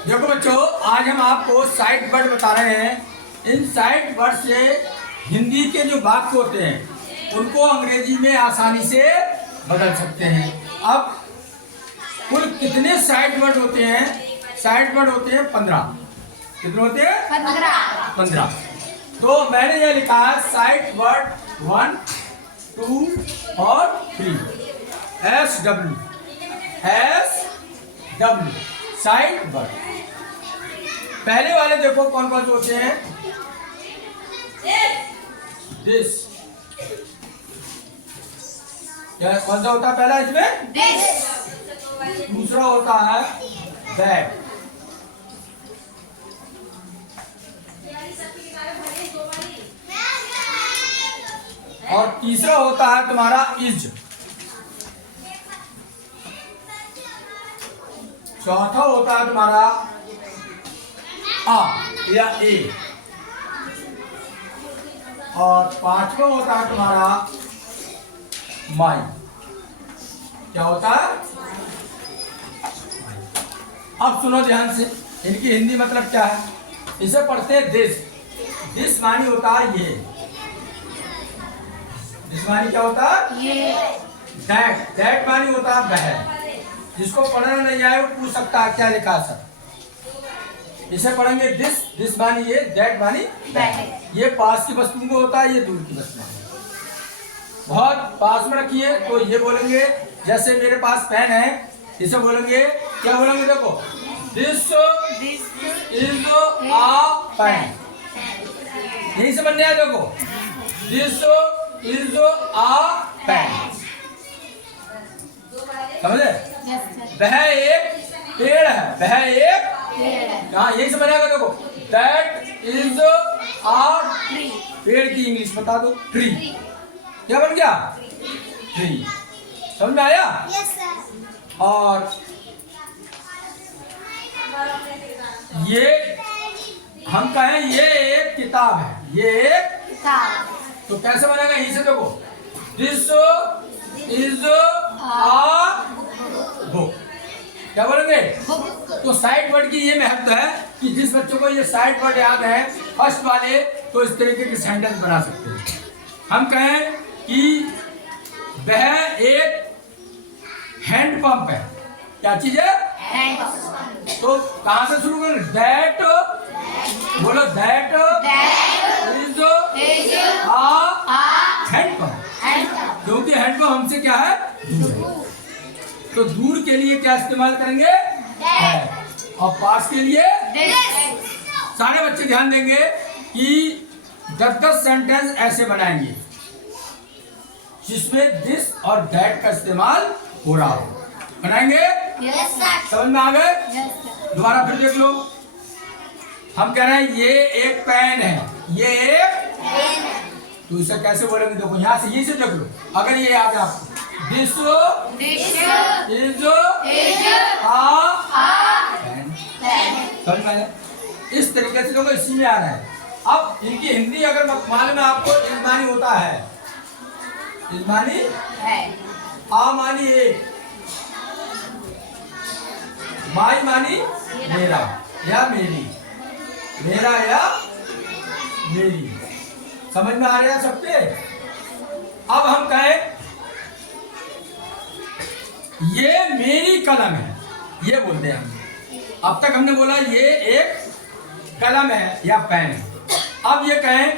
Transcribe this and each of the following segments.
देखो बच्चों, आज हम आपको साइड वर्ड बता रहे हैं। इन साइड वर्ड से हिंदी के जो वाक्य होते हैं उनको अंग्रेजी में आसानी से बदल सकते हैं। अब कुल कितने साइड वर्ड होते हैं? साइड वर्ड होते हैं 15। कितने होते हैं? 15। तो मैंने ये लिखा है साइड वर्ड 1, 2 और 3। SW side word. पहले वाले देखो कौन कौन से होते हैं? दिस। क्या कौन सा होता है पहला इसमें? दिस। दूसरा होता है दैट। और तीसरा होता है तुम्हारा इज। चौथा होता है तुम्हारा आ या ए। और पांचवा होता है तुम्हारा माई। क्या होता है? अब सुनो ध्यान से, इनकी हिंदी मतलब क्या है? इसे पढ़ते हैं दिस। दिस मानी होता है ये। दिस मानी क्या होता है? ये। दैट मानी होता है वह। जिसको पढ़ना नहीं आए वो पूछ सकता है क्या लिखा है सर। इसे पढ़ेंगे दिस। दिस मानी ये, दैट मानी ये पास की वस्तु को होता है, ये दूर की वस्तु है। बहुत पास में रखिए तो ये बोलेंगे, जैसे मेरे पास पेन है, इसे बोलेंगे क्या बोलेंगे? देखो, दिस इज अ पेन। यही समझने आया। देखो, दिस इज अ पेन। समझे? वह एक पेड़ है। वह एक हाँ, यही समझ आएगा। देखो, दैट इज अ पेड़ की इंग्लिश बता दो। ट्री। क्या बन गया? ट्री। समझ में आया? Yes sir. और ये हम कहें ये एक किताब है। ये एक किताब। तो कैसे बनेगा? यहीं से देखो, दिस इज अ बुक। क्या बोलेंगे? तो साइड वर्ड की ये महत्व है कि जिस बच्चों को ये साइड वर्ड याद है फर्स्ट वाले, तो इस तरीके के सेंटेंस बना सकते हैं। हम कहें कि वह एक हैंड पंप है। क्या चीज है? Hand pump. तो कहां से शुरू करें? दैट। बोलो, that is a hand pump. क्योंकि हैंड पंप हमसे क्या है? दूर। तो दूर के लिए क्या इस्तेमाल करेंगे? है। और पास के लिए सारे बच्चे ध्यान देंगे कि 10-10 सेंटेंस ऐसे बनाएंगे जिसमें दिस और दैट का इस्तेमाल हो रहा हो। बनाएंगे? समझ में आ गए? दोबारा फिर देख लो। हम कह रहे हैं ये एक पेन है। ये एक पेन है। तो इसे कैसे बोलेंगे? देखो, यहाँ से ये से देख लो। अगर ये याद है आपको, दिस इज अ पेन। समझ में आया? इस तरीके से देखो, इसी में आ रहा है। अब इनकी हिंदी अगर मालूम है आपको, इजमानी होता है। इजमानी है। आ मानी एक, माई मानी मेरा या मेरी, मेरा या मेरी। समझ में आ रहा है सबके? अब हम कहें ये मेरी कलम है। ये बोलते हैं हम। अब तक हमने बोला ये एक कलम है या पेन है। अब ये कहें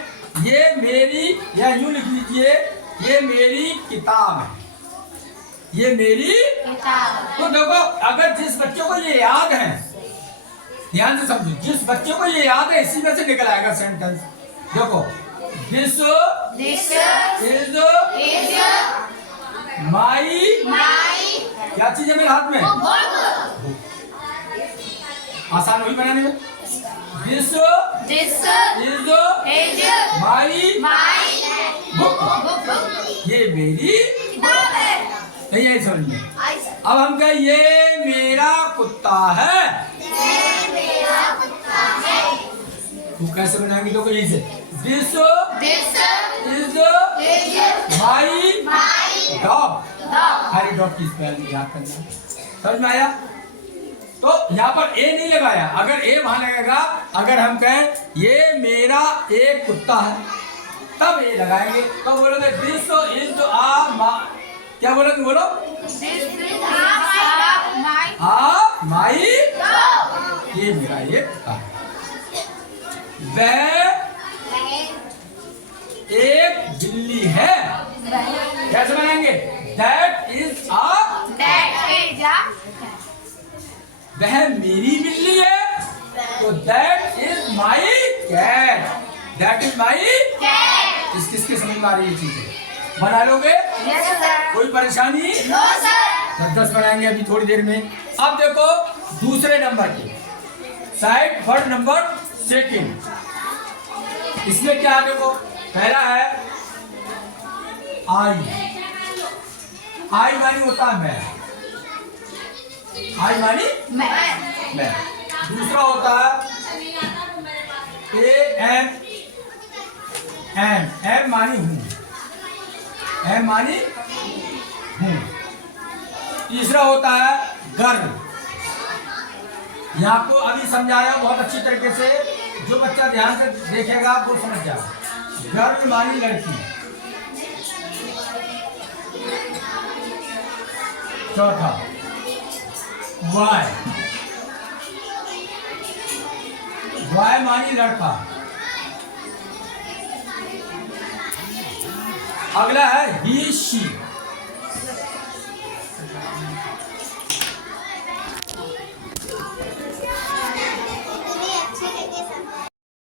ये मेरी, या यूं लिख लीजिए, ये मेरी किताब है। ये मेरी किताब। तो देखो, अगर जिस बच्चों को ये याद है, ध्यान से समझो, जिस बच्चों को ये याद है इसी में से निकल आएगा सेंटेंस। देखो, दिस इज माई। क्या चीज है मेरे हाथ में? आसान हुई बनाने में। This is my book. ये मेरी किताब है। यही समझ में। अब हम कहें ये मेरा कुत्ता है। तो कैसे बनाएंगे? तो यही से, this is my dog. Hari dog की स्पेलिंग याद करना। समझ में आया? तो यहाँ पर ए नहीं लगाया, अगर ए वहां लगेगा, अगर हम कहें ये मेरा एक कुत्ता है तब ए लगाएंगे। तो बोलोगे दिस इज क्या बोलोगे, बोलो माई, ये मेरा एक कुत्ता है। वह एक बिल्ली है, कैसे बनाएंगे, दैट इज वह मेरी बिल्ली है, तो that is my cat, that is my cat. किसके समझ में आ रही है चीजें, बना लोगे? कोई परेशानी? 10 बनाएंगे अभी थोड़ी देर में। अब देखो दूसरे नंबर के साइड वर्ड नंबर सेकंड, इसमें क्या है देखो, पहला है आई, आई मानी होता है मैं, आई मानी मैं। दूसरा होता है ए एम, एम मानी हूं, एम मानी हूं। तीसरा होता है गर्ल, ये आपको अभी समझा रहा हूं बहुत अच्छी तरीके से, जो बच्चा ध्यान से देखेगा वो समझ जाएगा। गर्ल मानी लड़की। चौथा वाई, वाई मानी लड़का। अगला है ही शी,